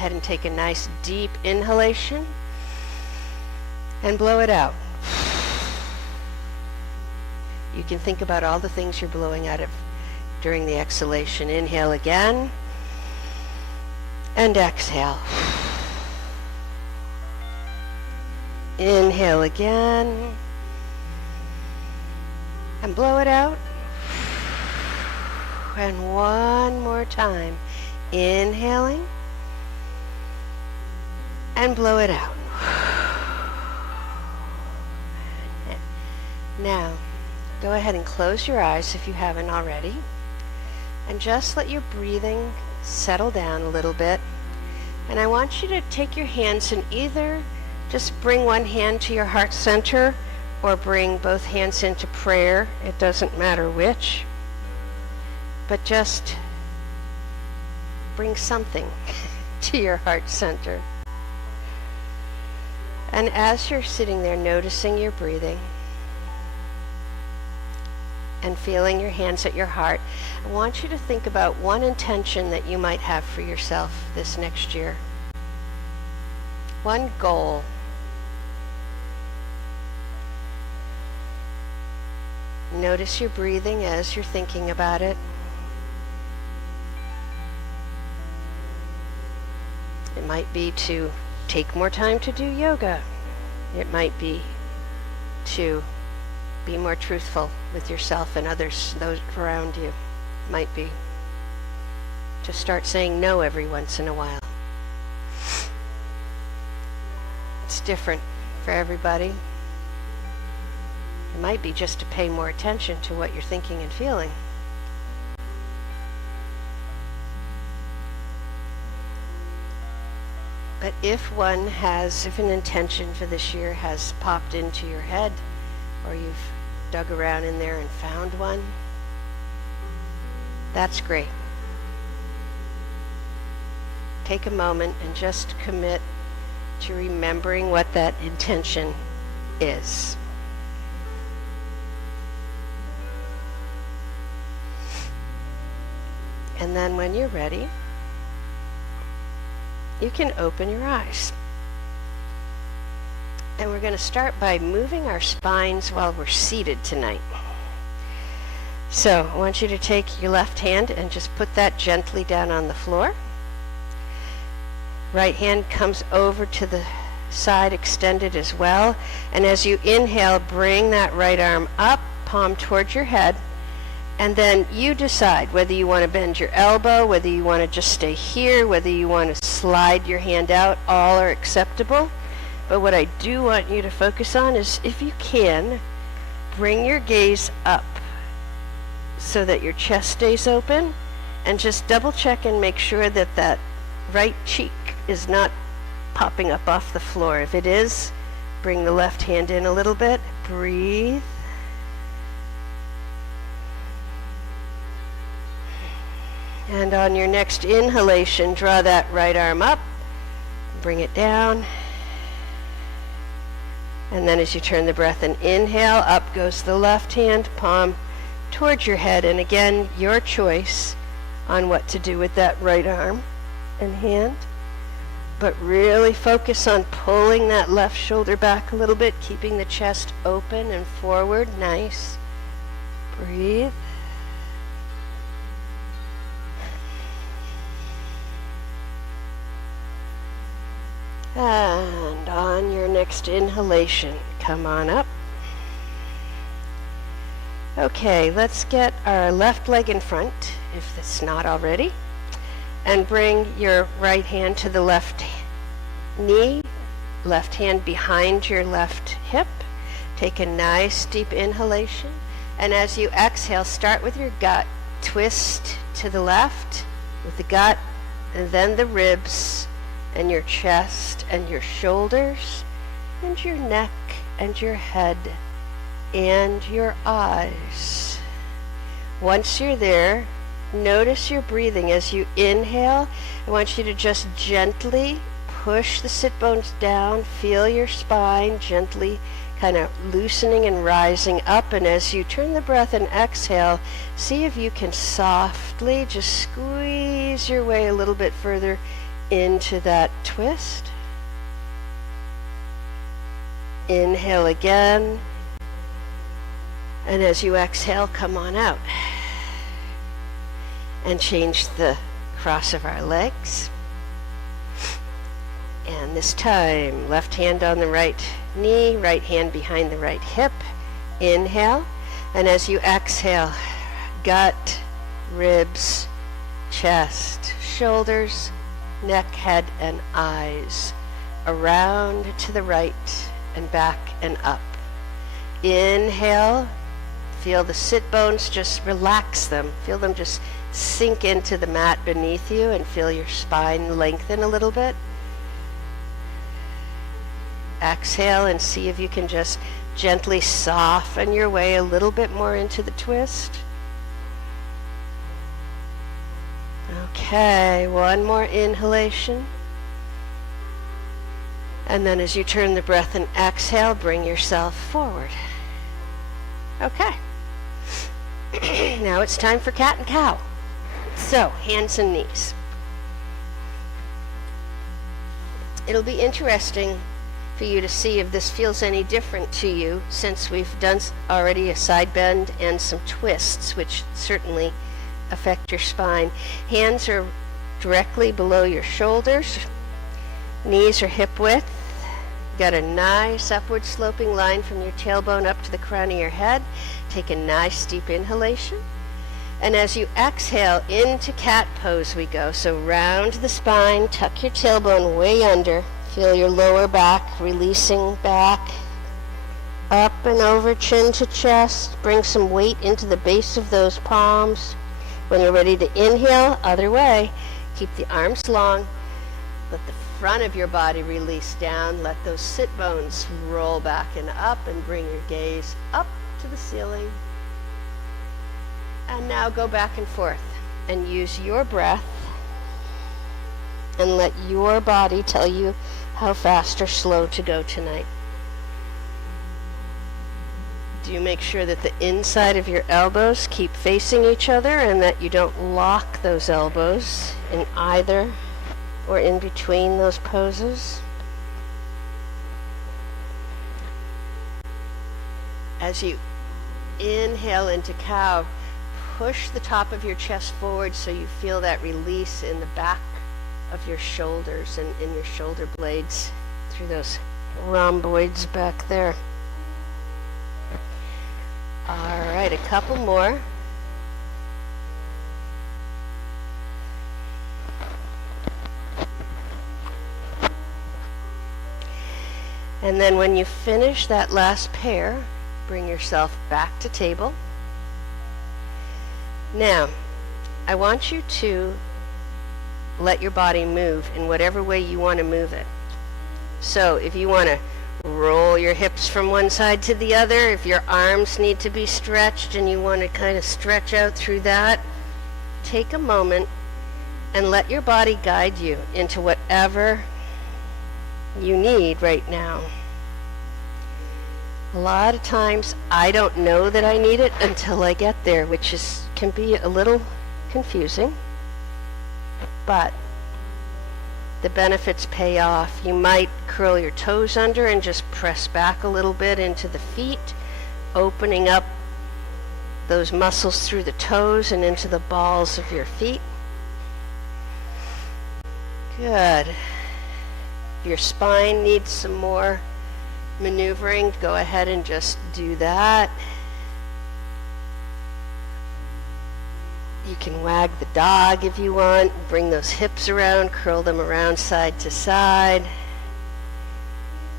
ahead and take a nice deep inhalation and blow it out. You can think about all the things you're blowing out of during the exhalation. Inhale again and exhale. Inhale again and blow it out. And one more time. Inhaling and blow it out. Now, go ahead and close your eyes if you haven't already, and just let your breathing settle down a little bit. And I want you to take your hands and either just bring one hand to your heart center or bring both hands into prayer. It doesn't matter which, but just bring something to your heart center. And as you're sitting there noticing your breathing and feeling your hands at your heart, I want you to think about one intention that you might have for yourself this next year. One goal. Notice your breathing as you're thinking about it. It might be to take more time to do yoga. It might be to be more truthful with yourself and others, those around you. It might be to start saying no every once in a while. It's different for everybody. It might be just to pay more attention to what you're thinking and feeling. But if an intention for this year has popped into your head, or you've dug around in there and found one, that's great. Take a moment and just commit to remembering what that intention is. And then when you're ready, you can open your eyes. And we're going to start by moving our spines while we're seated tonight. So I want you to take your left hand and just put that gently down on the floor. Right hand comes over to the side, extended as well. And as you inhale, bring that right arm up, palm towards your head. And then you decide whether you want to bend your elbow, whether you want to just stay here, whether you want to slide your hand out. All are acceptable. But what I do want you to focus on is, if you can, bring your gaze up so that your chest stays open, and just double check and make sure that that right cheek is not popping up off the floor. If it is, bring the left hand in a little bit. Breathe. And on your next inhalation, draw that right arm up, bring it down. And then as you turn the breath and inhale, up goes the left hand, palm towards your head. And again, your choice on what to do with that right arm and hand. But really focus on pulling that left shoulder back a little bit, keeping the chest open and forward. Nice. Breathe. And on your next inhalation, come on up. Okay, let's get our left leg in front, if it's not already, and bring your right hand to the left knee, left hand behind your left hip. Take a nice deep inhalation, and as you exhale, start with your gut. Twist to the left with the gut, and then the ribs, and your chest, and your shoulders, and your neck, and your head, and your eyes. Once you're there, notice your breathing. As you inhale, I want you to just gently push the sit bones down, feel your spine gently kind of loosening and rising up. And as you turn the breath and exhale, see if you can softly just squeeze your way a little bit further into that twist. Inhale again. And as you exhale, come on out. And change the cross of our legs. And this time, left hand on the right knee, right hand behind the right hip. Inhale. And as you exhale, gut, ribs, chest, shoulders, neck, head, and eyes. Around to the right and back and up. Inhale. Feel the sit bones, just relax them. Feel them just sink into the mat beneath you and feel your spine lengthen a little bit. Exhale and see if you can just gently soften your way a little bit more into the twist. Okay, one more inhalation. And then as you turn the breath and exhale, bring yourself forward. Okay. Now it's time for cat and cow. So, hands and knees. It'll be interesting for you to see if this feels any different to you, since we've done already a side bend and some twists, which certainly affect your spine. Hands are directly below your shoulders. Knees are hip width. Got a nice upward sloping line from your tailbone up to the crown of your head. Take a nice deep inhalation. And as you exhale, into cat pose we go. So round the spine, tuck your tailbone way under. Feel your lower back releasing back. Up and over, chin to chest. Bring some weight into the base of those palms. When you're ready to inhale, other way. Keep the arms long. Let the front of your body release down. Let those sit bones roll back and up, and bring your gaze up to the ceiling. And now go back and forth and use your breath and let your body tell you how fast or slow to go tonight. Do you make sure that the inside of your elbows keep facing each other and that you don't lock those elbows in either or in between those poses? As you inhale into cow, push the top of your chest forward so you feel that release in the back of your shoulders and in your shoulder blades through those rhomboids back there. All right, a couple more. And then when you finish that last pair, bring yourself back to table. Now, I want you to let your body move in whatever way you want to move it. So if you want to roll your hips from one side to the other, if your arms need to be stretched and you want to kind of stretch out through that, take a moment and let your body guide you into whatever you need right now. A lot of times I don't know that I need it until I get there, which can be a little confusing, but the benefits pay off. You might curl your toes under and just press back a little bit into the feet, opening up those muscles through the toes and into the balls of your feet. Good. If your spine needs some more maneuvering, go ahead and just do that. You can wag the dog if you want, bring those hips around, curl them around side to side.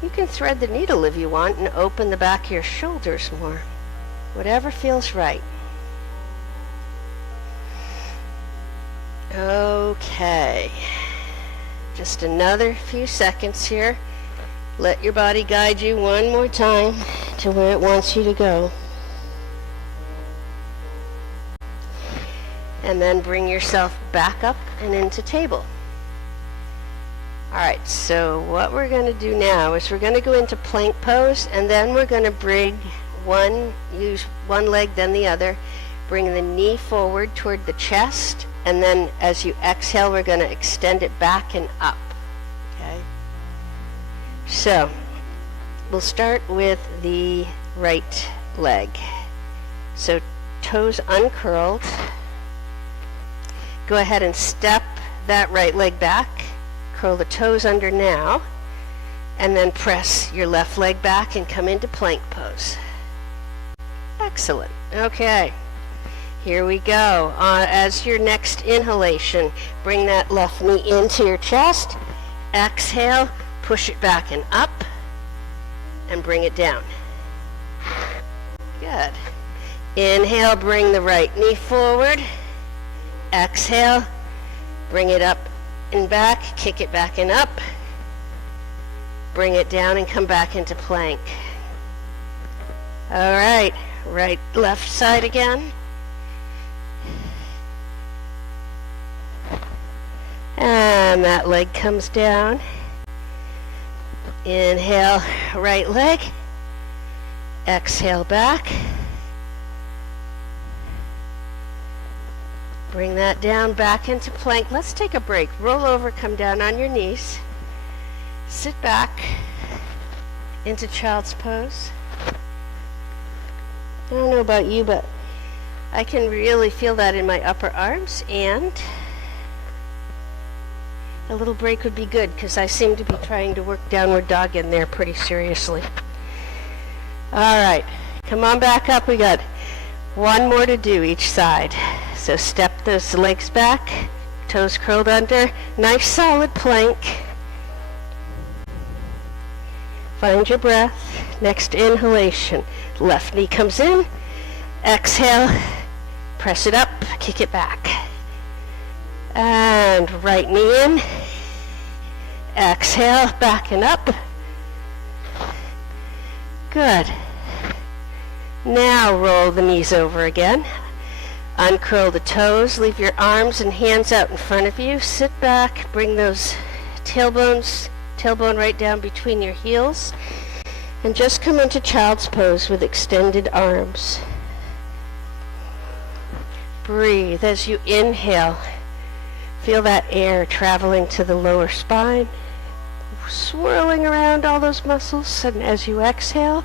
You can thread the needle if you want and open the back of your shoulders more. Whatever feels right. Okay. Just another few seconds here. Let your body guide you one more time to where it wants you to go. And then bring yourself back up and into table. All right, so what we're going to do now is we're going to go into plank pose, and then we're going to use one leg, then the other. Bring the knee forward toward the chest, and then as you exhale, we're going to extend it back and up. Okay? So, we'll start with the right leg. So, toes uncurled. Go ahead and step that right leg back. Curl the toes under now, and then press your left leg back and come into plank pose. Excellent. Okay. Here we go. As your next inhalation, bring that left knee into your chest. Exhale, push it back and up, and bring it down. Good. Inhale, bring the right knee forward. Exhale, bring it up and back, kick it back and up. Bring it down and come back into plank. All right, left side again. And that leg comes down. Inhale, right leg. Exhale back. Bring that down back into plank. Let's take a break. Roll over, come down on your knees. Sit back into child's pose. I don't know about you, but I can really feel that in my upper arms, and a little break would be good because I seem to be trying to work downward dog in there pretty seriously. All right, come on back up. We got one more to do each side. So step those legs back, toes curled under, nice solid plank. Find your breath. Next inhalation, left knee comes in, exhale, press it up, kick it back. And right knee in, exhale, back and up. Good. Now roll the knees over again. Uncurl the toes, leave your arms and hands out in front of you. Sit back, bring those tailbone right down between your heels, and just come into child's pose with extended arms. Breathe as you inhale. Feel that air traveling to the lower spine, swirling around all those muscles, and as you exhale,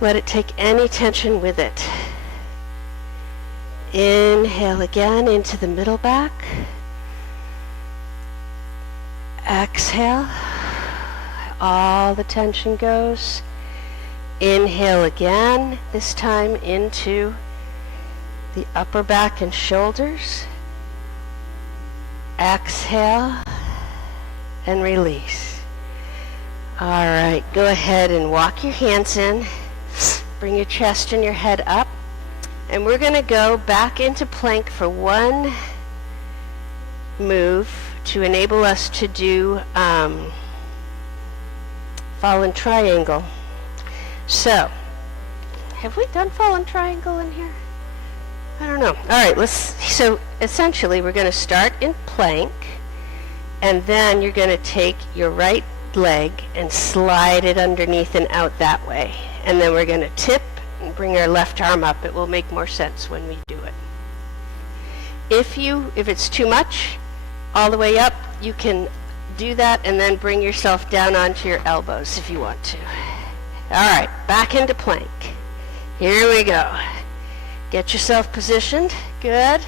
let it take any tension with it. Inhale again into the middle back. Exhale. All the tension goes. Inhale again, this time into the upper back and shoulders. Exhale and release. All right, go ahead and walk your hands in. Bring your chest and your head up. And we're going to go back into plank for one move to enable us to do fallen triangle. So, have we done fallen triangle in here? I don't know. All right, so essentially we're going to start in plank, and then you're going to take your right leg and slide it underneath and out that way. And then we're going to tip and bring our left arm up. It will make more sense when we do it. If it's too much, all the way up, you can do that and then bring yourself down onto your elbows if you want to. All right, back into plank. Here we go. Get yourself positioned. Good.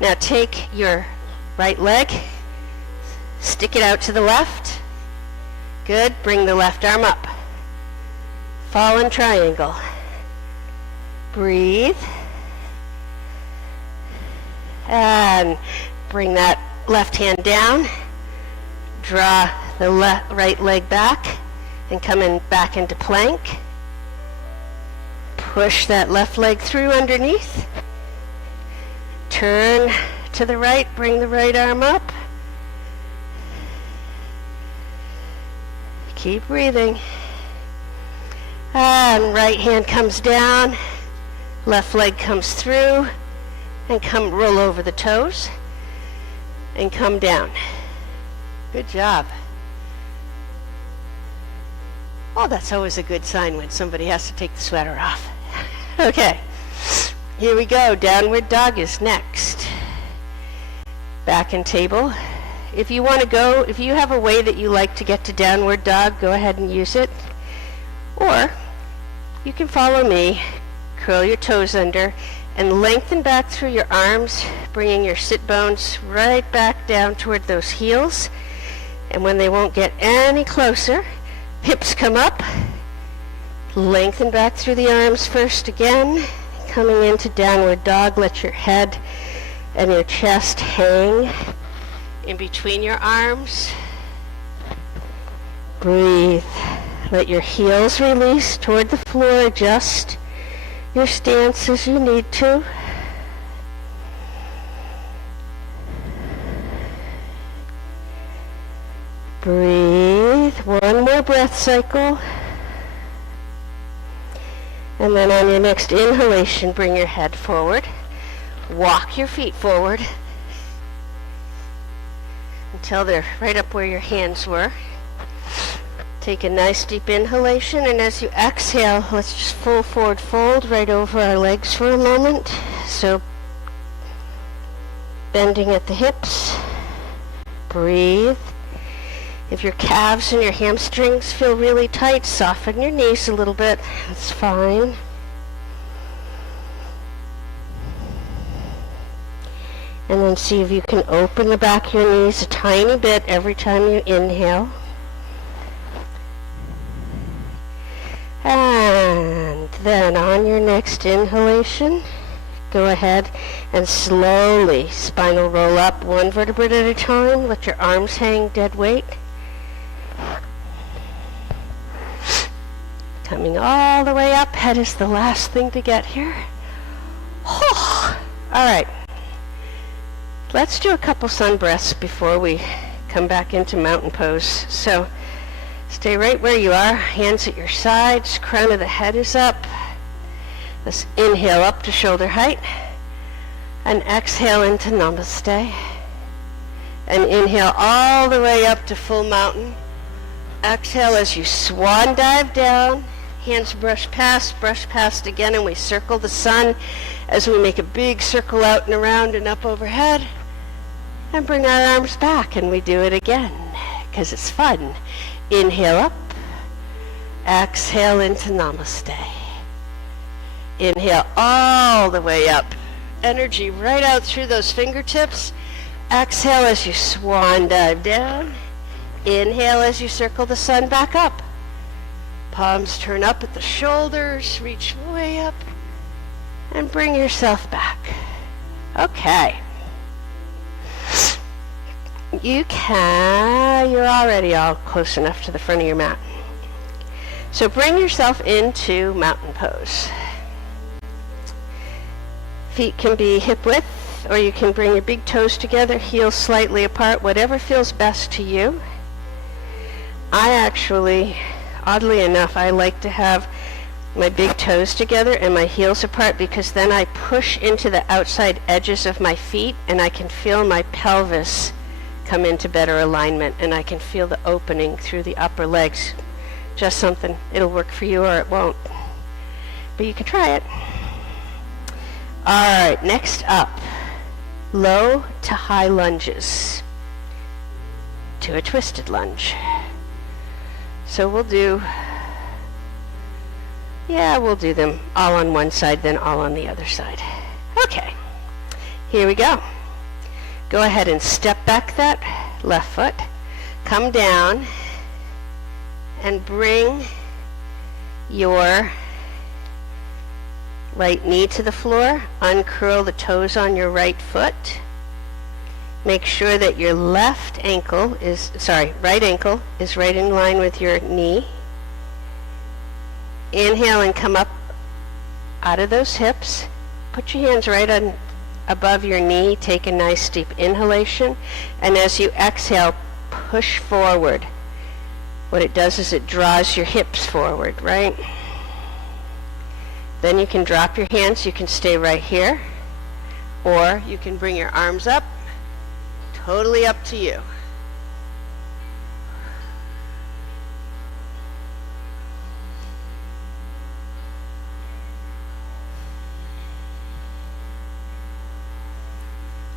Now take your right leg, stick it out to the left. Good. Bring the left arm up. Fallen triangle. Breathe. And bring that left hand down. Draw the right leg back and come in back into plank. Push that left leg through underneath. Turn to the right, bring the right arm up. Keep breathing. And right hand comes down, left leg comes through, and come roll over the toes, and come down. Good job. Oh, that's always a good sign when somebody has to take the sweater off. Okay. Here we go. Downward dog is next. Back in table. If you want to go, if you have a way that you like to get to downward dog, go ahead and use it. Or you can follow me, curl your toes under, and lengthen back through your arms, bringing your sit bones right back down toward those heels. And when they won't get any closer, hips come up, lengthen back through the arms first again, coming into downward dog. Let your head and your chest hang in between your arms. Breathe. Let your heels release toward the floor. Adjust your stance as you need to. Breathe. One more breath cycle. And then on your next inhalation, bring your head forward. Walk your feet forward until they're right up where your hands were. Take a nice deep inhalation, and as you exhale, let's just full forward fold right over our legs for a moment. So bending at the hips. Breathe. If your calves and your hamstrings feel really tight, soften your knees a little bit. That's fine. And then see if you can open the back of your knees a tiny bit every time you inhale. And then on your next inhalation, go ahead and slowly spinal roll up one vertebrae at a time. Let your arms hang dead weight. Coming all the way up, head is the last thing to get here. All right. Let's do a couple sun breaths before we come back into mountain pose. So stay right where you are, hands at your sides, crown of the head is up. Let's inhale up to shoulder height and exhale into namaste. And inhale all the way up to full mountain. Exhale as you swan dive down. Hands brush past again, and we circle the sun as we make a big circle out and around and up overhead. And bring our arms back, and we do it again, because it's fun. Inhale up. Exhale into namaste. Inhale all the way up. Energy right out through those fingertips. Exhale as you swan dive down. Inhale as you circle the sun back up. Palms turn up at the shoulders, reach way up, and bring yourself back. Okay. You're already all close enough to the front of your mat. So bring yourself into mountain pose. Feet can be hip width, or you can bring your big toes together, heels slightly apart, whatever feels best to you. I actually, oddly enough, I like to have my big toes together and my heels apart, because then I push into the outside edges of my feet and I can feel my pelvis come into better alignment, and I can feel the opening through the upper legs. Just something, it'll work for you or it won't. But you can try it. All right, next up, low to high lunges to a twisted lunge. So we'll do them all on one side, then all on the other side. Okay, here we go. Go ahead and step back that left foot. Come down and bring your right knee to the floor. Uncurl the toes on your right foot. Make sure that your right ankle is right in line with your knee. Inhale and come up out of those hips. Put your hands right on above your knee. Take a nice deep inhalation, and as you exhale, push forward. What it does is it draws your hips forward, right? Then you can drop your hands. You can stay right here, or you can bring your arms up. Totally up to you.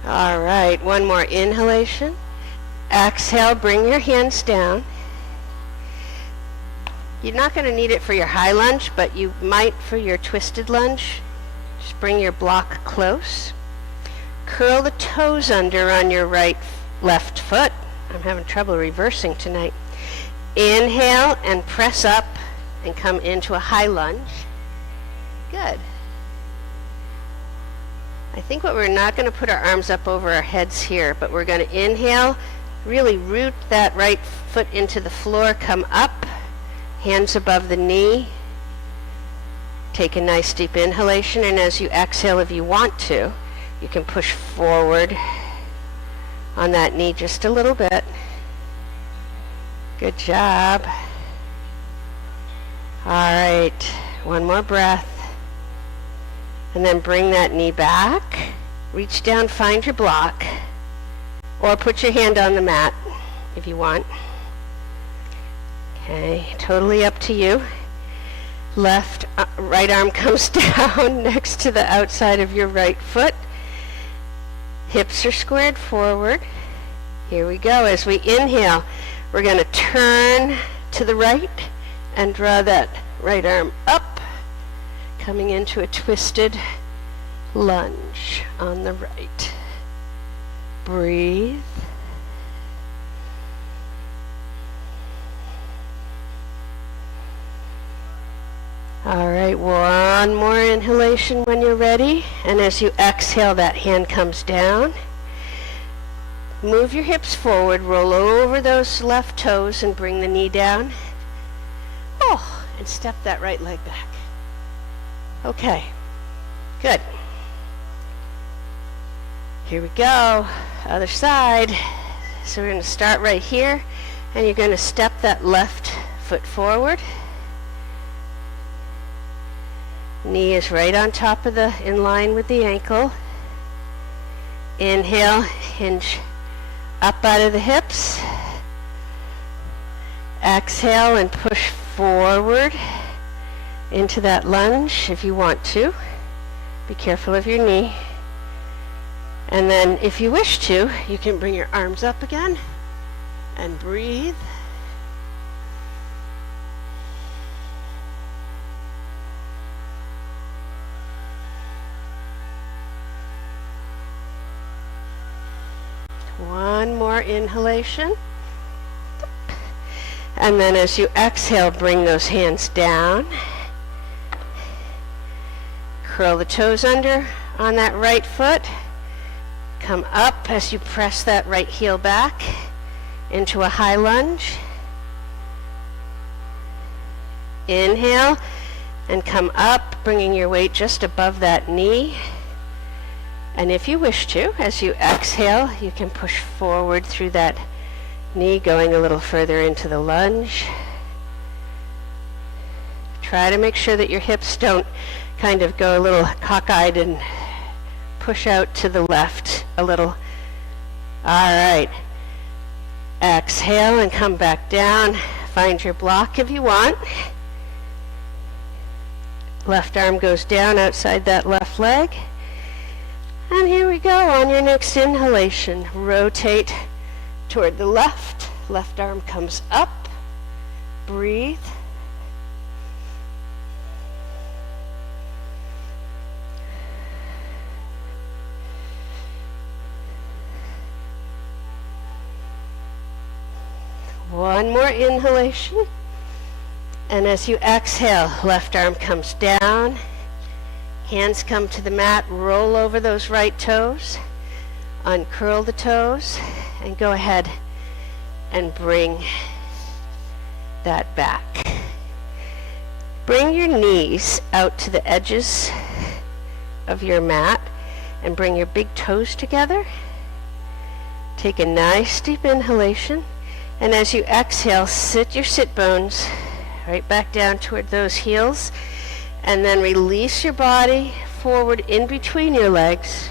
All right, one more inhalation. Exhale, bring your hands down. You're not going to need it for your high lunge, but you might for your twisted lunge. Just bring your block close. Curl the toes under on your left foot. I'm having trouble reversing tonight. Inhale and press up and come into a high lunge. Good. I think we're not going to put our arms up over our heads here, but we're going to inhale, really root that right foot into the floor, come up, hands above the knee. Take a nice deep inhalation, and as you exhale, if you want to, you can push forward on that knee just a little bit. Good job. All right, one more breath. And then bring that knee back. Reach down, find your block. Or put your hand on the mat if you want. Okay, totally up to you. Right arm comes down next to the outside of your right foot. Hips are squared forward. Here we go. As we inhale, we're going to turn to the right and draw that right arm up, coming into a twisted lunge on the right. Breathe. All right, one more inhalation when you're ready. And as you exhale, that hand comes down. Move your hips forward, roll over those left toes and bring the knee down. Oh, and step that right leg back. Okay, good. Here we go, other side. So we're going to start right here, and you're going to step that left foot forward. Knee is right on top of in line with the ankle. Inhale, hinge up out of the hips. Exhale and push forward into that lunge if you want to. Be careful of your knee. And then if you wish to, you can bring your arms up again and breathe. One more inhalation. And then as you exhale, bring those hands down. Curl the toes under on that right foot. Come up as you press that right heel back into a high lunge. Inhale and come up, bringing your weight just above that knee. And if you wish to, as you exhale, you can push forward through that knee, going a little further into the lunge. Try to make sure that your hips don't kind of go a little cockeyed and push out to the left a little. All right. Exhale and come back down. Find your block if you want. Left arm goes down outside that left leg. And here we go. On your next inhalation, rotate toward the left. Left arm comes up. Breathe. One more inhalation. And as you exhale, left arm comes down. Hands come to the mat, roll over those right toes, uncurl the toes, and go ahead and bring that back. Bring your knees out to the edges of your mat and bring your big toes together. Take a nice deep inhalation, and as you exhale, sit your sit bones right back down toward those heels. And then release your body forward in between your legs,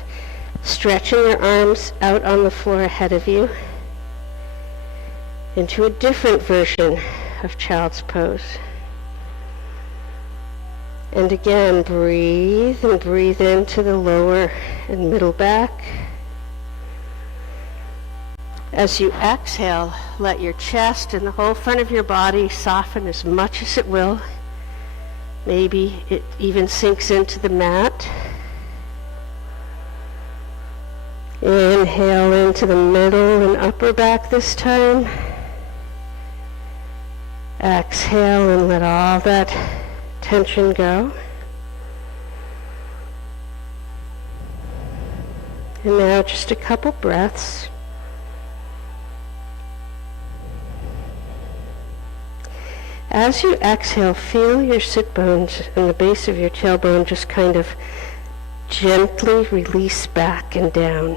stretching your arms out on the floor ahead of you into a different version of child's pose. And again, breathe and breathe into the lower and middle back. As you exhale, let your chest and the whole front of your body soften as much as it will. Maybe it even sinks into the mat. Inhale into the middle and upper back this time. Exhale and let all that tension go. And now just a couple breaths. As you exhale, feel your sit bones and the base of your tailbone just kind of gently release back and down.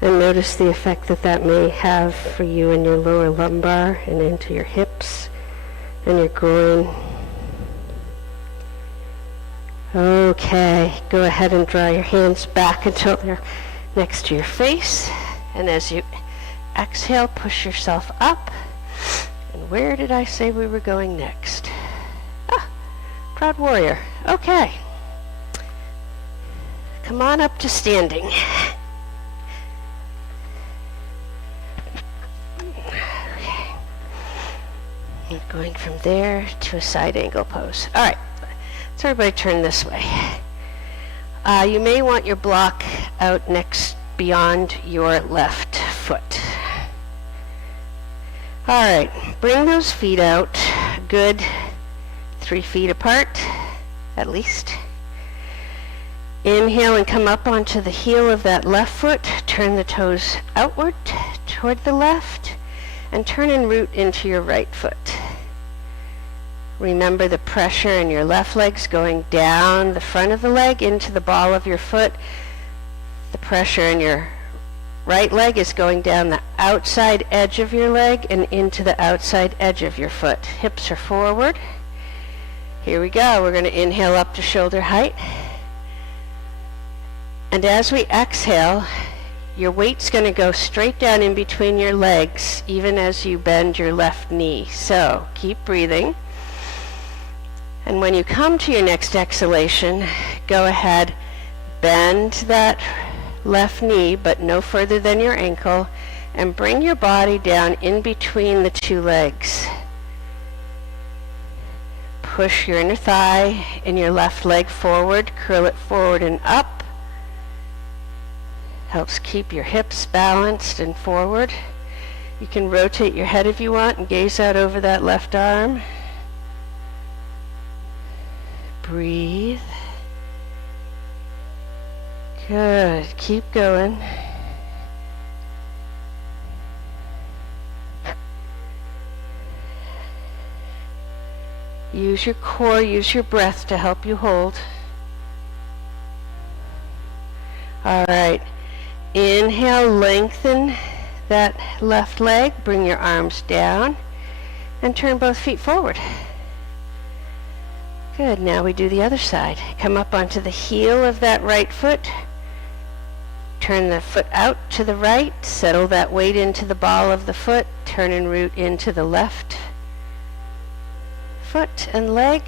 And notice the effect that that may have for you in your lower lumbar and into your hips and your groin. Okay, go ahead and draw your hands back until they're next to your face. And as you exhale, push yourself up. And where did I say we were going next? Proud warrior. Okay. Come on up to standing. Okay. And going from there to a side angle pose. All right. So everybody turn this way. You may want your block out next beyond your left foot. All right, bring those feet out, good 3 feet apart, at least. Inhale and come up onto the heel of that left foot, turn the toes outward toward the left, and turn and root into your right foot. Remember the pressure in your left leg's going down the front of the leg into the ball of your foot. The pressure in your right leg is going down the outside edge of your leg and into the outside edge of your foot. Hips are forward. Here we go. We're going to inhale up to shoulder height. And as we exhale, your weight's going to go straight down in between your legs, even as you bend your left knee. So keep breathing. And when you come to your next exhalation, go ahead, bend that left knee, but no further than your ankle, and bring your body down in between the two legs. Push your inner thigh and your left leg forward, curl it forward and up. Helps keep your hips balanced and forward. You can rotate your head if you want and gaze out over that left arm. Breathe. Good. Keep going. Use your core, use your breath to help you hold. All right. Inhale, lengthen that left leg. Bring your arms down and turn both feet forward. Good. Now we do the other side. Come up onto the heel of that right foot. Turn the foot out to the right. Settle that weight into the ball of the foot. Turn and root into the left foot and leg.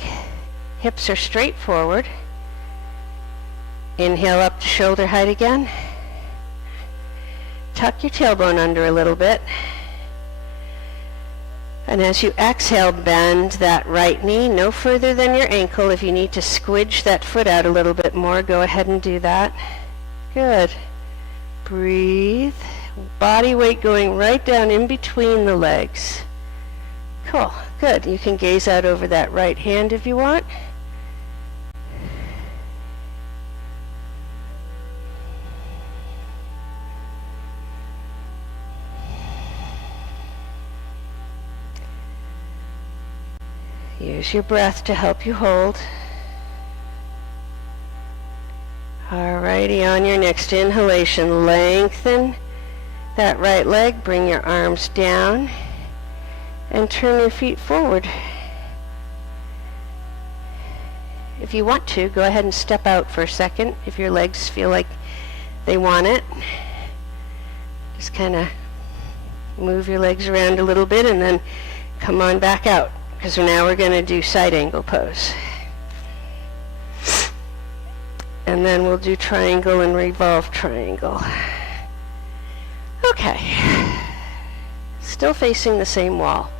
Hips are straight forward. Inhale up to shoulder height again. Tuck your tailbone under a little bit. And as you exhale, bend that right knee no further than your ankle. If you need to squidge that foot out a little bit more, go ahead and do that. Good. Breathe. Body weight going right down in between the legs. Cool. Good. You can gaze out over that right hand if you want. Use your breath to help you hold. Alrighty, on your next inhalation, lengthen that right leg, bring your arms down, and turn your feet forward. If you want to, go ahead and step out for a second if your legs feel like they want it. Just kind of move your legs around a little bit and then come on back out, because now we're going to do side angle pose. And then we'll do triangle and revolve triangle. Okay. Still facing the same wall.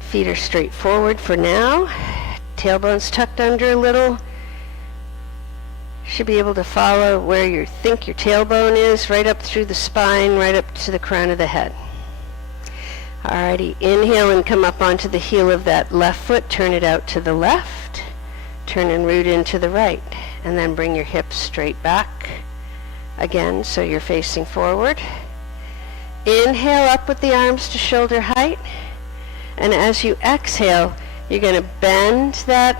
Feet are straight forward for now. Tailbone's tucked under a little. Should be able to follow where you think your tailbone is, right up through the spine, right up to the crown of the head. Alrighty, inhale and come up onto the heel of that left foot, turn it out to the left, turn and root into the right, and then bring your hips straight back again so you're facing forward. Inhale up with the arms to shoulder height, and as you exhale, you're going to bend that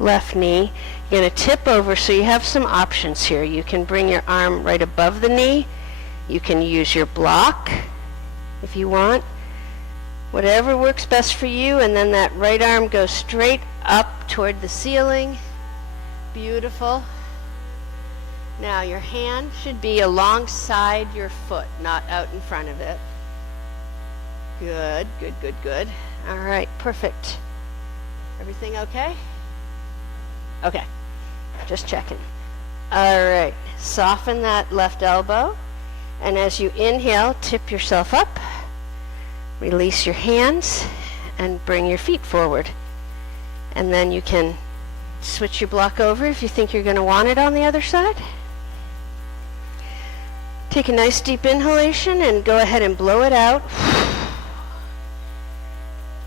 left knee. You're going to tip over, so you have some options here. You can bring your arm right above the knee. You can use your block if you want. Whatever works best for you, and then that right arm goes straight up toward the ceiling. Beautiful. Now your hand should be alongside your foot, not out in front of it. Good, good, good, good. All right, perfect. Everything okay? Okay, just checking. All right, soften that left elbow, and as you inhale, tip yourself up. Release your hands and bring your feet forward. And then you can switch your block over if you think you're going to want it on the other side. Take a nice deep inhalation and go ahead and blow it out.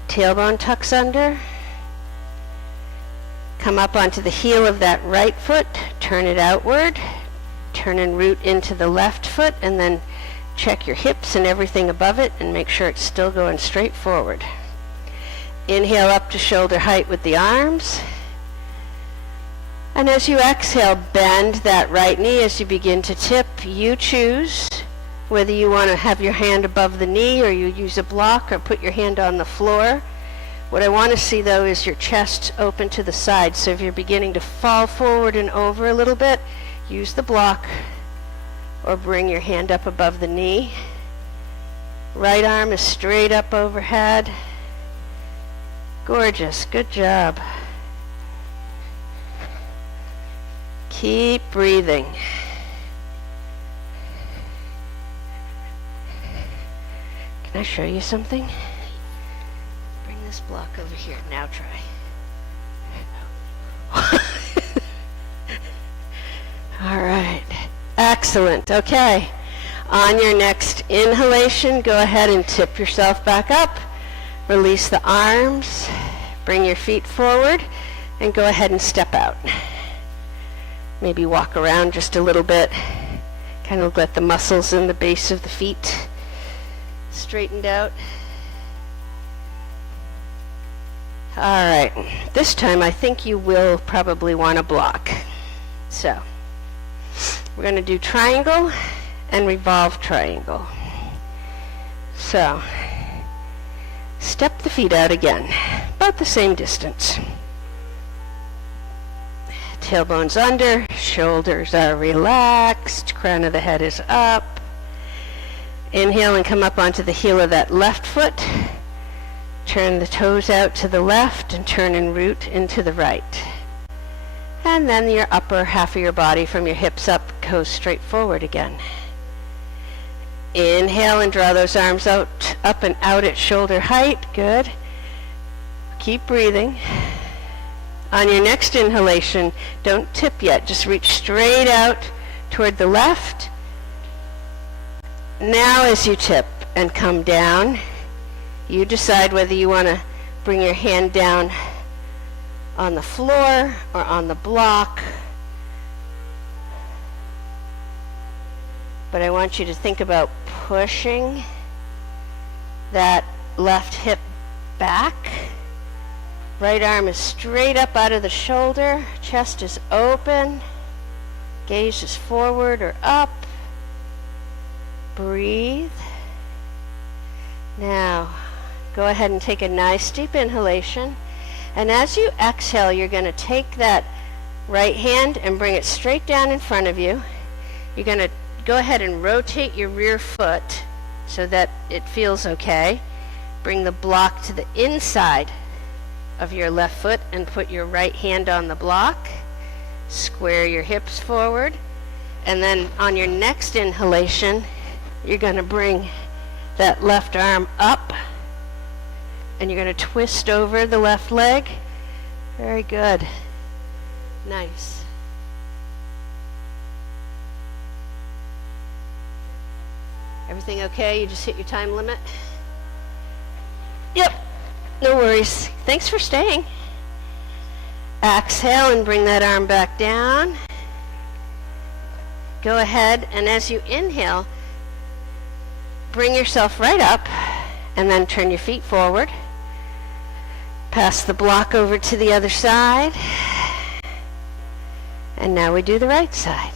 Tailbone tucks under. Come up onto the heel of that right foot, turn it outward, turn and root into the left foot, and then check your hips and everything above it and make sure it's still going straight forward. Inhale up to shoulder height with the arms. And as you exhale, bend that right knee as you begin to tip. You choose whether you want to have your hand above the knee or you use a block or put your hand on the floor. What I want to see though is your chest open to the side. So if you're beginning to fall forward and over a little bit, use the block or bring your hand up above the knee. Right arm is straight up overhead. Gorgeous, good job. Keep breathing. Can I show you something? Bring this block over here. Now try. All right. Excellent. Okay. On your next inhalation, go ahead and tip yourself back up. Release the arms. Bring your feet forward and go ahead and step out. Maybe walk around just a little bit. Kind of let the muscles in the base of the feet straightened out. All right. This time I think you will probably want to block. So we're going to do triangle and revolve triangle. So step the feet out again, about the same distance. Tailbone's under, shoulders are relaxed, crown of the head is up. Inhale and come up onto the heel of that left foot. Turn the toes out to the left and turn and root into the right. And then your upper half of your body from your hips up goes straight forward again. Inhale and draw those arms out, up and out at shoulder height. Good. Keep breathing. On your next inhalation, don't tip yet. Just reach straight out toward the left. Now as you tip and come down, you decide whether you want to bring your hand down on the floor or on the block. But I want you to think about pushing that left hip back. Right arm is straight up out of the shoulder. Chest is open. Gaze is forward or up. Breathe. Now, go ahead and take a nice deep inhalation. And as you exhale, you're going to take that right hand and bring it straight down in front of you. You're going to go ahead and rotate your rear foot so that it feels okay. Bring the block to the inside of your left foot and put your right hand on the block. Square your hips forward. And then on your next inhalation, you're going to bring that left arm up, and you're going to twist over the left leg. Very good. Nice. Everything okay? You just hit your time limit? Yep. No worries. Thanks for staying. Exhale and bring that arm back down. Go ahead, and as you inhale, bring yourself right up, and then turn your feet forward. Pass the block over to the other side. And now we do the right side.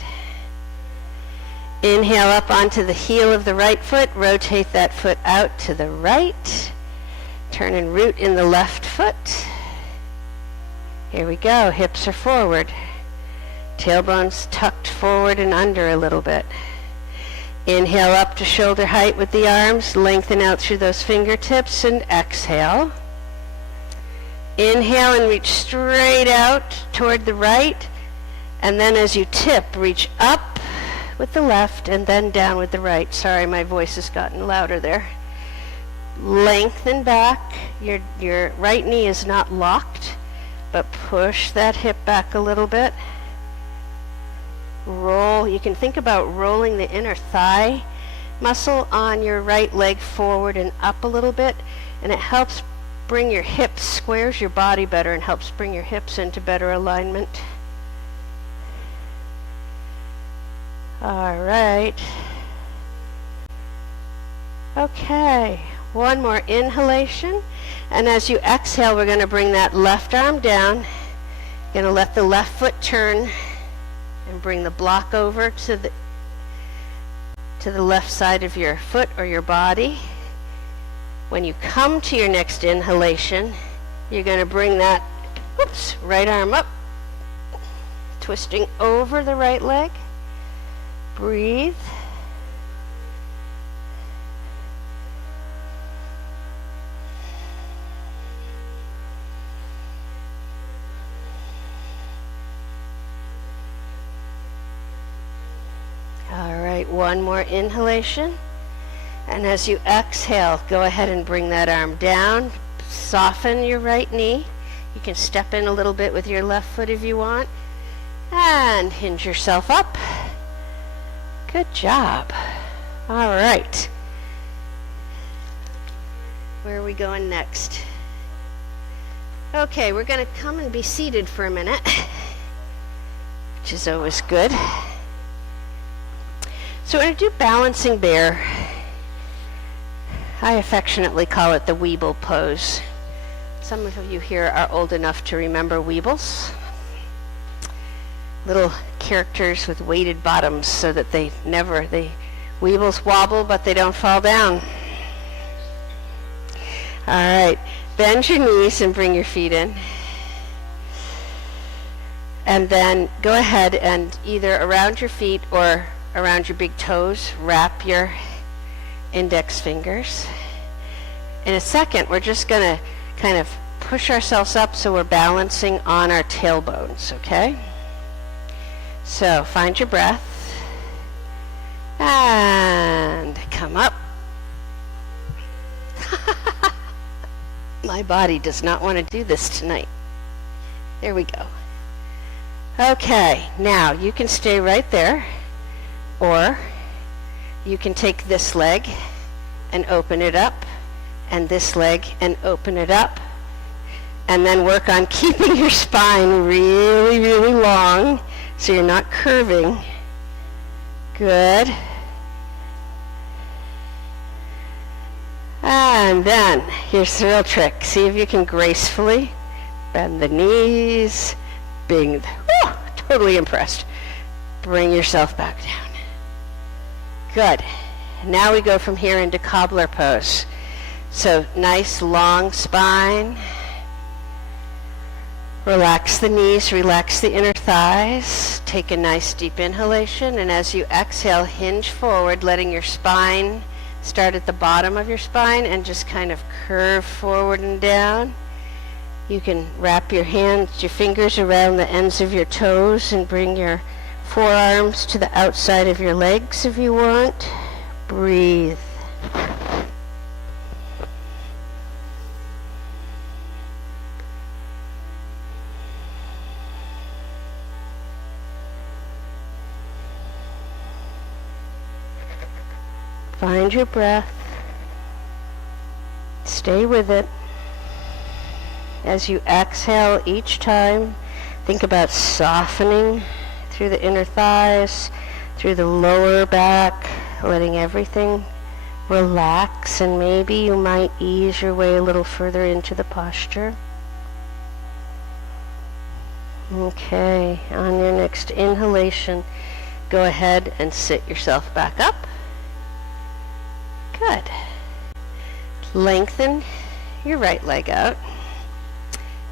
Inhale up onto the heel of the right foot. Rotate that foot out to the right. Turn and root in the left foot. Here we go. Hips are forward. Tailbones tucked forward and under a little bit. Inhale up to shoulder height with the arms. Lengthen out through those fingertips and exhale. Inhale and reach straight out toward the right. And then as you tip, reach up with the left and then down with the right. Sorry, my voice has gotten louder there. Lengthen back. Your right knee is not locked, but push that hip back a little bit. Roll. You can think about rolling the inner thigh muscle on your right leg forward and up a little bit, and it helps bring your hips, squares your body better, and helps bring your hips into better alignment. All right. Okay, one more inhalation, and as you exhale, we're going to bring that left arm down. You're going to let the left foot turn and bring the block over to the left side of your foot or your body. When you come to your next inhalation, you're going to bring that right arm up, twisting over the right leg. Breathe. All right, one more inhalation. And as you exhale, go ahead and bring that arm down. Soften your right knee. You can step in a little bit with your left foot if you want. And hinge yourself up. Good job. All right. Where are we going next? Okay, we're going to come and be seated for a minute, which is always good. So we're going to do balancing bear. I affectionately call it the Weeble pose. Some of you here are old enough to remember Weebles. Little characters with weighted bottoms so that the Weebles wobble but they don't fall down. All right, bend your knees and bring your feet in. And then go ahead and either around your feet or around your big toes, wrap your index fingers. In a second, we're just going to kind of push ourselves up so we're balancing on our tailbones, okay? So find your breath and come up. My body does not want to do this tonight. There we go. Okay, now you can stay right there, or you can take this leg and open it up, and this leg and open it up, and then work on keeping your spine really, really long so you're not curving. Good. And then, here's the real trick. See if you can gracefully bend the knees. Totally impressed. Bring yourself back down. Good. Now we go from here into cobbler pose. So nice long spine. Relax the knees, relax the inner thighs. Take a nice deep inhalation, and as you exhale, hinge forward, letting your spine start at the bottom of your spine and just kind of curve forward and down. You can wrap your hands, your fingers around the ends of your toes and bring your forearms to the outside of your legs if you want. Breathe. Find your breath. Stay with it. As you exhale each time, think about softening through the inner thighs, through the lower back, letting everything relax, and maybe you might ease your way a little further into the posture. Okay, on your next inhalation, go ahead and sit yourself back up. Good. Lengthen your right leg out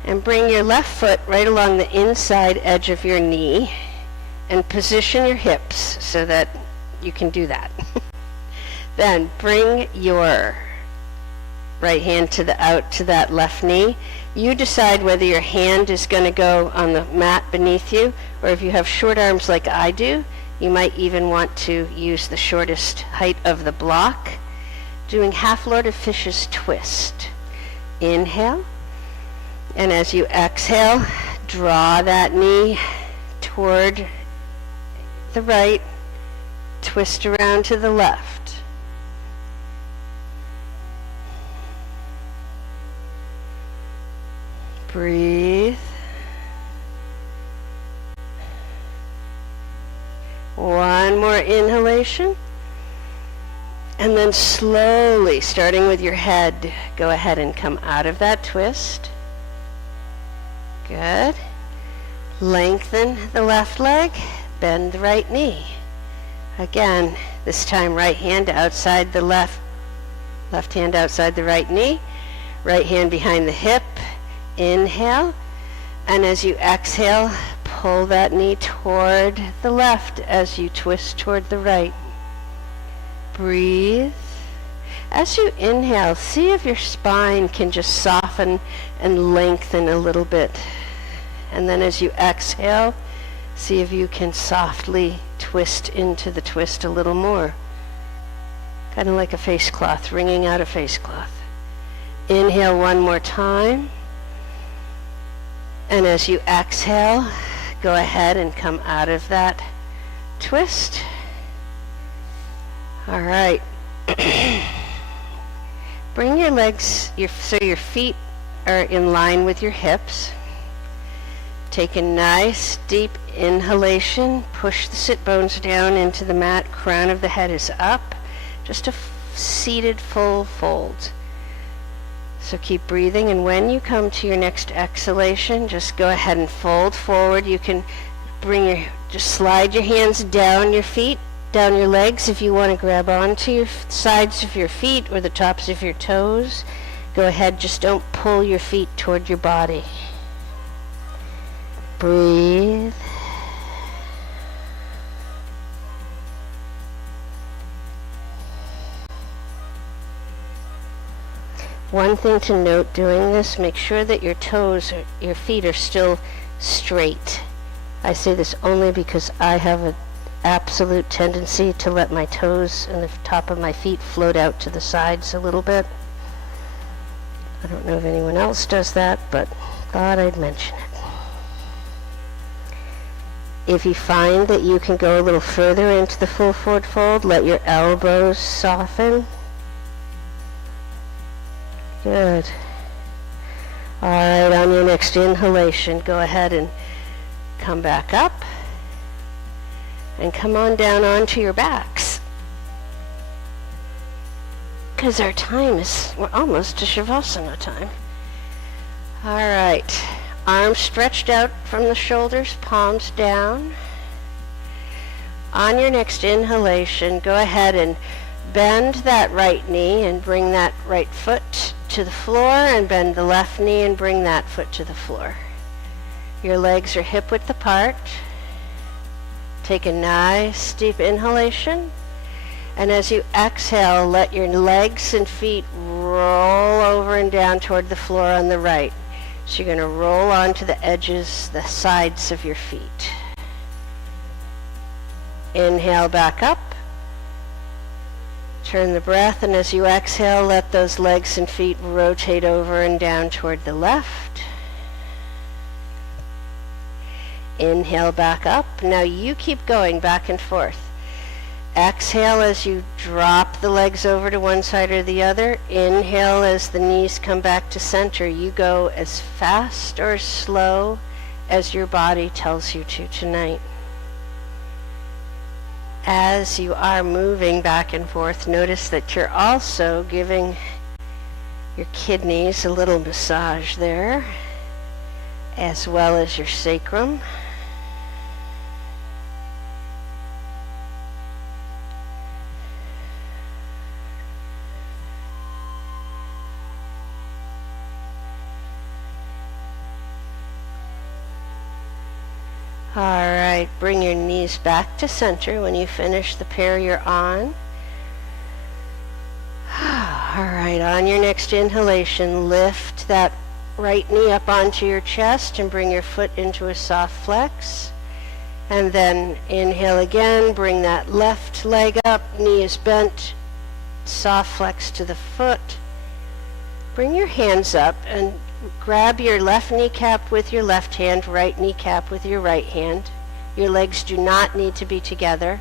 and bring your left foot right along the inside edge of your knee and position your hips so that you can do that. Then bring your right hand out to that left knee. You decide whether your hand is going to go on the mat beneath you, or if you have short arms like I do, you might even want to use the shortest height of the block. Doing half Lord of Fish's twist. Inhale, and as you exhale, draw that knee toward the right, twist around to the left. Breathe. One more inhalation. And then slowly, starting with your head, go ahead and come out of that twist. Good. Lengthen the left leg, bend the right knee. Again, this time right hand outside the left hand outside the right knee, right hand behind the hip. Inhale, and as you exhale, pull that knee toward the left as you twist toward the right. Breathe. As you inhale, see if your spine can just soften and lengthen a little bit. And then as you exhale, see if you can softly twist into the twist a little more. Kind of like a face cloth, wringing out a face cloth. Inhale one more time. And as you exhale, go ahead and come out of that twist. All right. Bring your legs so your feet are in line with your hips. Take a nice deep inhalation. Push the sit bones down into the mat. Crown of the head is up. Just a seated full fold. So keep breathing, and when you come to your next exhalation, just go ahead and fold forward. You can just slide your hands down your feet, down your legs if you want to grab onto your sides of your feet or the tops of your toes. Go ahead, just don't pull your feet toward your body. Breathe. One thing to note doing this, make sure that your feet are still straight. I say this only because I have an absolute tendency to let my toes and the top of my feet float out to the sides a little bit. I don't know if anyone else does that, but thought I'd mention it. If you find that you can go a little further into the full forward fold, let your elbows soften. Good. All right, on your next inhalation, go ahead and come back up and come on down onto your backs. Because our time we're almost to Shavasana time. All right, arms stretched out from the shoulders, palms down. On your next inhalation, go ahead and bend that right knee and bring that right foot to the floor, and bend the left knee and bring that foot to the floor. Your legs are hip-width apart. Take a nice deep inhalation, and as you exhale, let your legs and feet roll over and down toward the floor on the right. So you're going to roll onto the edges, the sides of your feet. Inhale back up. Turn the breath, and as you exhale, let those legs and feet rotate over and down toward the left. Inhale back up. Now you keep going back and forth. Exhale as you drop the legs over to one side or the other. Inhale as the knees come back to center. You go as fast or slow as your body tells you to tonight. As you are moving back and forth, notice that you're also giving your kidneys a little massage there, as well as your sacrum. All right, bring your knees back to center when you finish the pair you're on. All right, on your next inhalation, lift that right knee up onto your chest and bring your foot into a soft flex. And then inhale again, bring that left leg up, knee is bent, soft flex to the foot. Bring your hands up and grab your left kneecap with your left hand, right kneecap with your right hand. Your legs do not need to be together.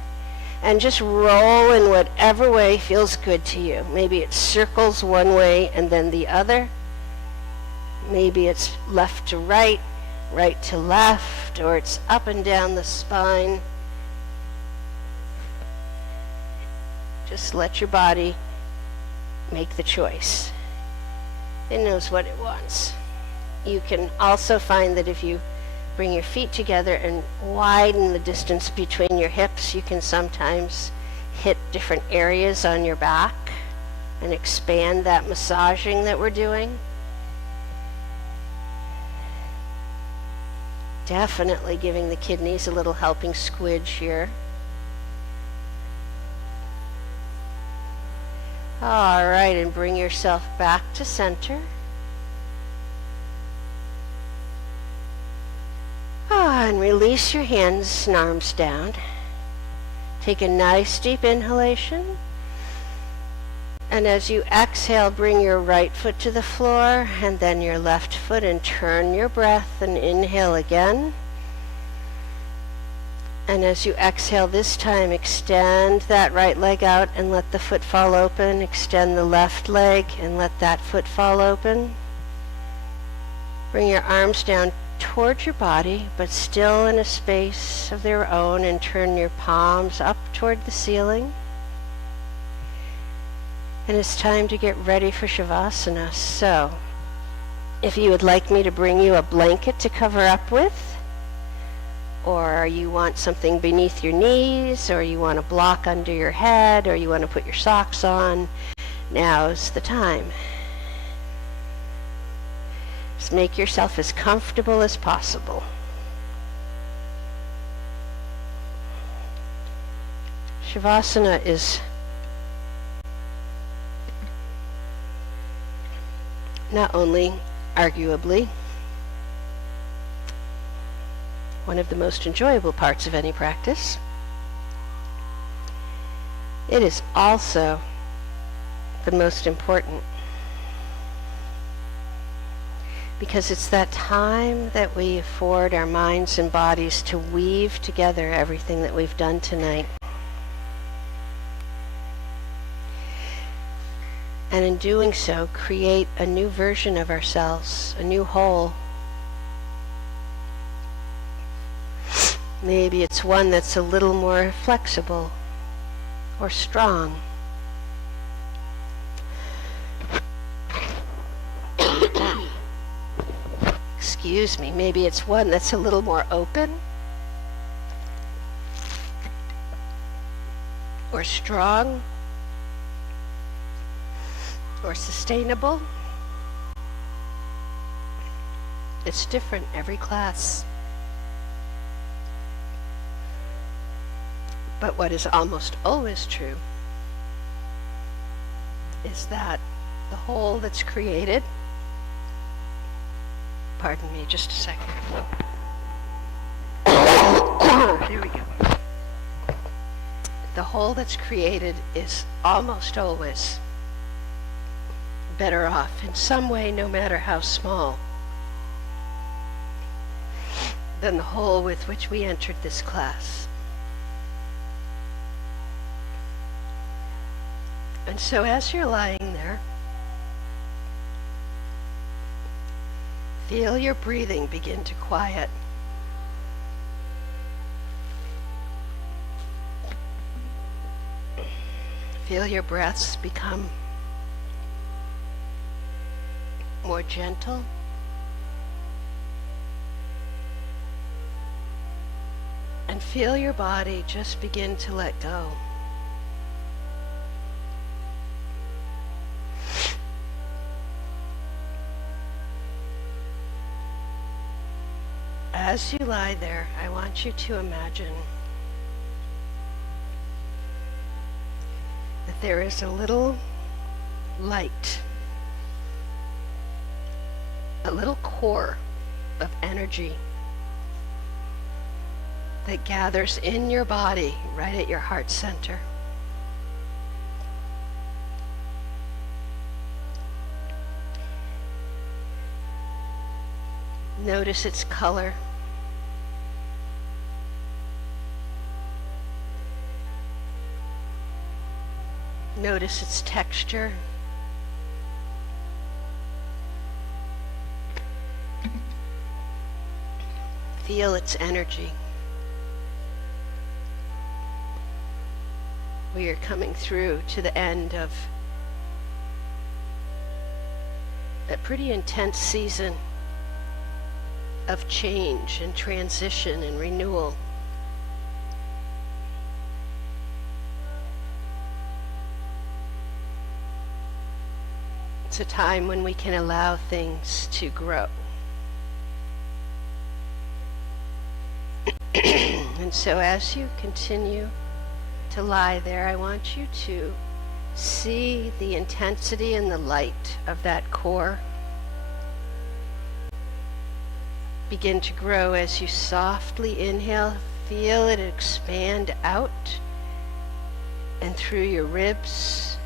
And just roll in whatever way feels good to you. Maybe it's circles one way and then the other. Maybe it's left to right, right to left, or it's up and down the spine. Just let your body make the choice. It knows what it wants. You can also find that if you bring your feet together and widen the distance between your hips, you can sometimes hit different areas on your back and expand that massaging that we're doing. Definitely giving the kidneys a little helping squidge here. All right, and bring yourself back to center. And release your hands and arms down. Take a nice deep inhalation. And as you exhale, bring your right foot to the floor and then your left foot and turn your breath and inhale again. And as you exhale this time, extend that right leg out and let the foot fall open. Extend the left leg and let that foot fall open. Bring your arms down towards your body, but still in a space of their own, and turn your palms up toward the ceiling. And it's time to get ready for Shavasana. So, if you would like me to bring you a blanket to cover up with, or you want something beneath your knees, or you want a block under your head, or you want to put your socks on, now's the time. Just make yourself as comfortable as possible. Shavasana is not only, arguably, one of the most enjoyable parts of any practice, it is also the most important, because it's that time that we afford our minds and bodies to weave together everything that we've done tonight. And in doing so, create a new version of ourselves, a new whole. Maybe it's one that's a little more flexible or strong. Excuse me, maybe it's one that's a little more open or strong or sustainable. It's different every class. But what is almost always true is that the whole that's created, pardon me just a second. There we go. the hole that's created is almost always better off in some way, no matter how small, than the hole with which we entered this class. And so as you're lying there, feel your breathing begin to quiet. Feel your breaths become more gentle. And feel your body just begin to let go. As you lie there, I want you to imagine that there is a little light, a little core of energy that gathers in your body right at your heart center. Notice its color. Notice its texture. Feel its energy. We are coming through to the end of a pretty intense season of change and transition and renewal. It's a time when we can allow things to grow. And so as you continue to lie there, I want you to see the intensity and the light of that core begin to grow as you softly inhale. Feel it expand out and through your ribs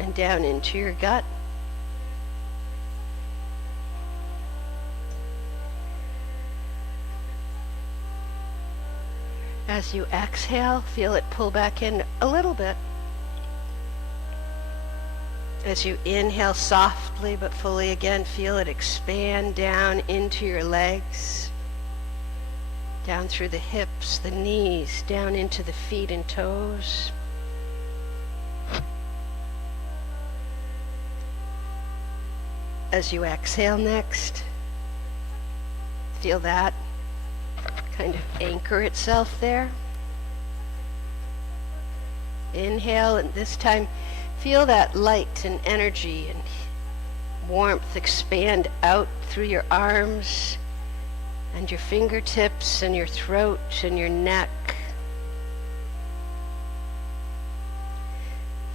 and down into your gut. As you exhale, feel it pull back in a little bit. As you inhale softly but fully again, feel it expand down into your legs, down through the hips, the knees, down into the feet and toes. As you exhale next, feel that kind of anchor itself there. Inhale, and this time feel that light and energy and warmth expand out through your arms and your fingertips and your throat and your neck.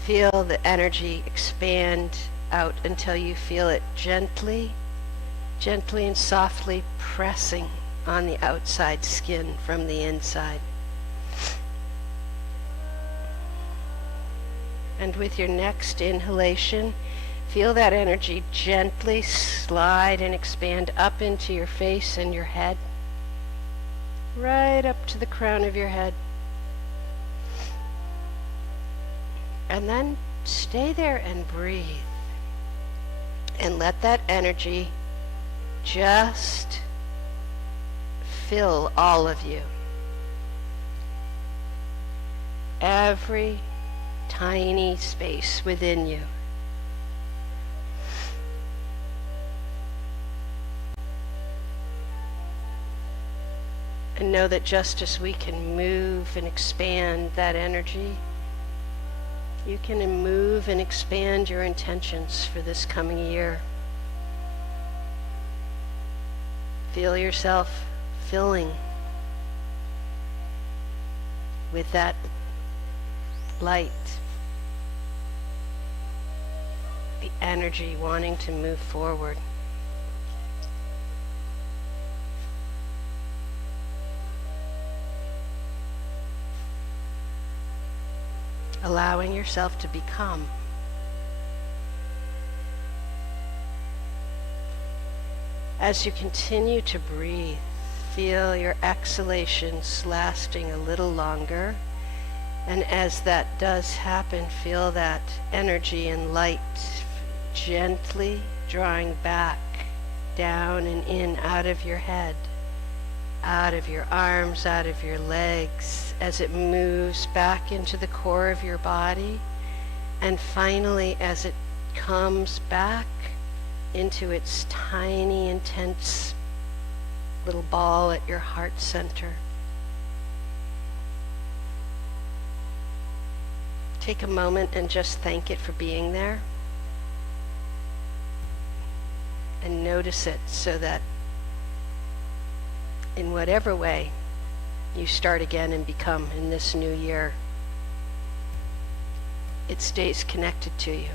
Feel the energy expand out until you feel it gently and softly pressing on the outside skin from the inside. And with your next inhalation, feel that energy gently slide and expand up into your face and your head, right up to the crown of your head. And then stay there and breathe. And let that energy just fill all of you. Every tiny space within you. And know that just as we can move and expand that energy, you can move and expand your intentions for this coming year. Feel yourself filling with that light, the energy wanting to move forward. allowing yourself to become. As you continue to breathe, feel your exhalations lasting a little longer. And as that does happen, feel that energy and light gently drawing back, down and in, out of your head, out of your arms, out of your legs, as it moves back into the core of your body. And finally, as it comes back into its tiny, intense little ball at your heart center. Take a moment and just thank it for being there. And notice it so that in whatever way you start again and become in this new year, it stays connected to you.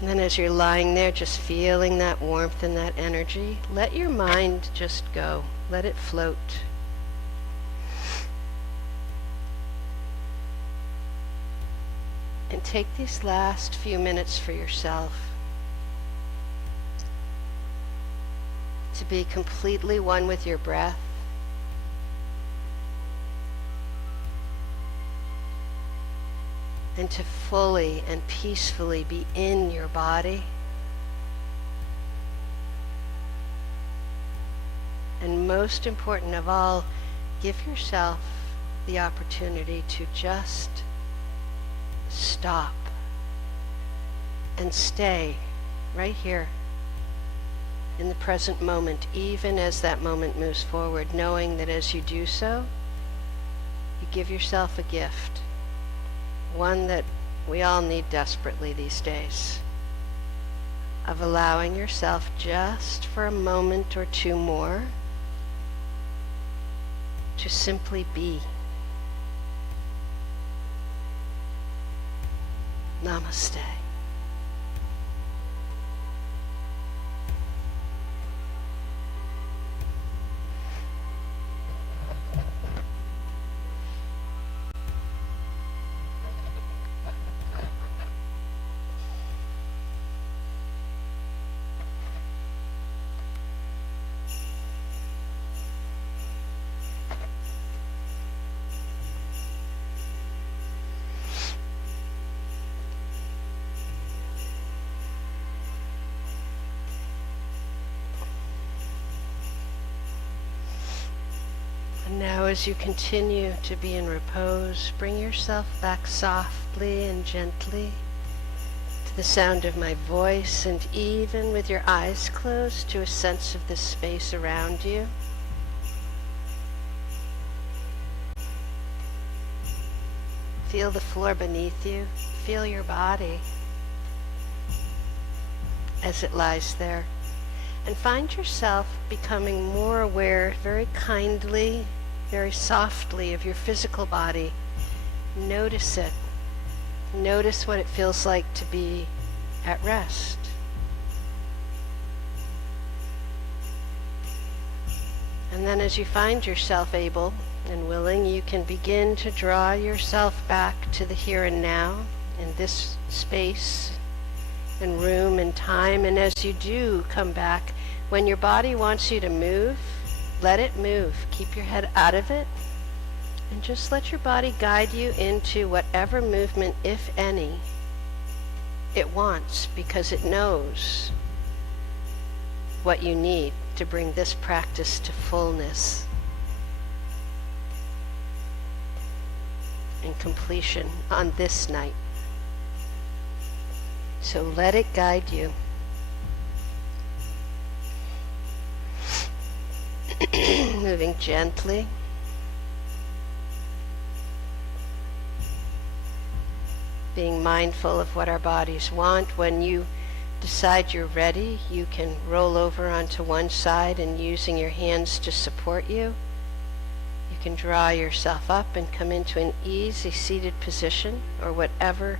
And then as you're lying there, just feeling that warmth and that energy, let your mind just go. Let it float. And take these last few minutes for yourself to be completely one with your breath, and to fully and peacefully be in your body. And most important of all, give yourself the opportunity to just stop and stay right here in the present moment, even as that moment moves forward, knowing that as you do so, you give yourself a gift, one that we all need desperately these days, of allowing yourself just for a moment or two more to simply be. Namaste. Now, as you continue to be in repose, bring yourself back softly and gently to the sound of my voice, and even with your eyes closed, to a sense of the space around you. Feel the floor beneath you. Feel your body as it lies there. And find yourself becoming more aware, very kindly, very softly, of your physical body. Notice it. Notice what it feels like to be at rest. And then as you find yourself able and willing, you can begin to draw yourself back to the here and now, in this space and room and time. And as you do come back, when your body wants you to move, let it move. Keep your head out of it, and just let your body guide you into whatever movement, if any, it wants, because it knows what you need to bring this practice to fullness and completion on this night. So let it guide you. Moving gently. Being mindful of what our bodies want. When you decide you're ready, you can roll over onto one side, and using your hands to support you, you can draw yourself up and come into an easy seated position, or whatever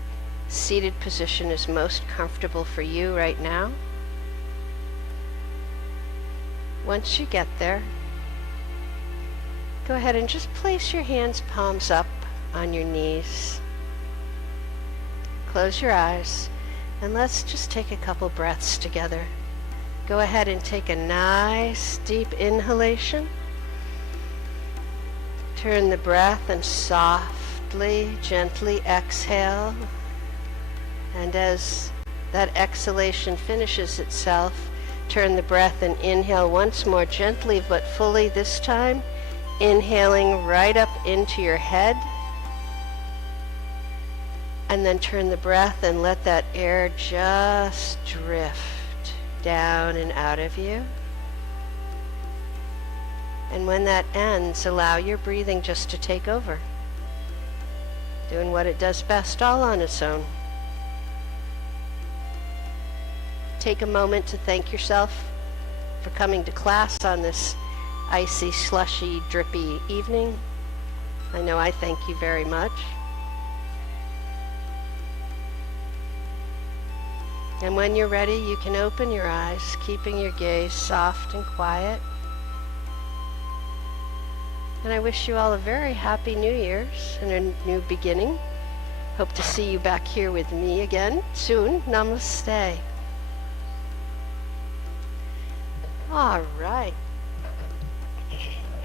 seated position is most comfortable for you right now. Once you get there, Go ahead and just place your hands palms up on your knees. Close your eyes and let's just take a couple breaths together. Go ahead and take a nice deep inhalation. Turn the breath and softly, gently exhale. And as that exhalation finishes itself, turn the breath and inhale once more, gently but fully this time. Inhaling right up into your head. And then turn the breath and let that air just drift down and out of you. And when that ends, allow your breathing just to take over, doing what it does best all on its own. Take a moment to thank yourself for coming to class on this icy, slushy, drippy evening. I know I thank you very much. And when you're ready, you can open your eyes, keeping your gaze soft and quiet. And I wish you all a very happy New Year's and a new beginning. Hope to see you back here with me again soon. Namaste. All right.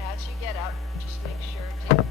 As you get up, just make sure to